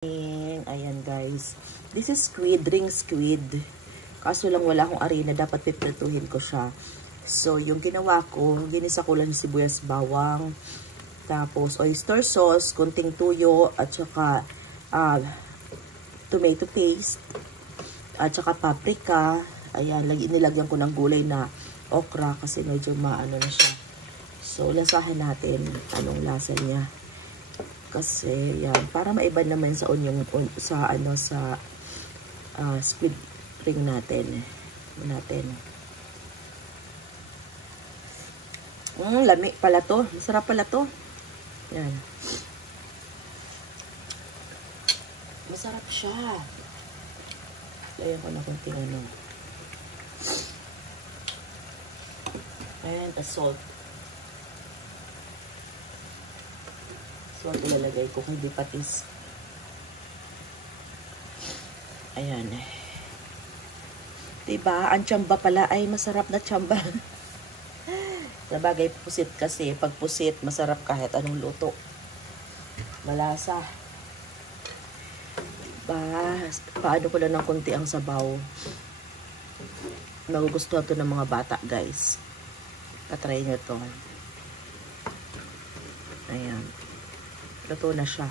Ayan guys. This is squid, ring squid. Kaso lang wala akong arena, dapat piprituhin ko siya. So, yung ginawa ko, ginisa ko lang sibuyas bawang, tapos oyster sauce, kunting tuyo, at saka tomato paste, at saka paprika. Ayan, nilagyan ko ng gulay na okra kasi medyo maano na siya. So, lasahan natin anong lasa niya. Kasi yan, para maiba naman sa onion, sa squid ring natin. Lami pala to. Masarap pala to. Yan. Masarap siya. Layan ko na kunting ano. Ayan, salt. Salt ilalagay ko kung di patis. Ayan. Diba? Ang tsamba pala ay masarap na tsamba. Sabagay pusit kasi. Pag pusit, masarap kahit anong luto. Malasa. Paano ko lang ng konti ang sabaw. Nagugustuhan to ng mga bata, guys. Patry nyo to. Ayan. Luto na siya.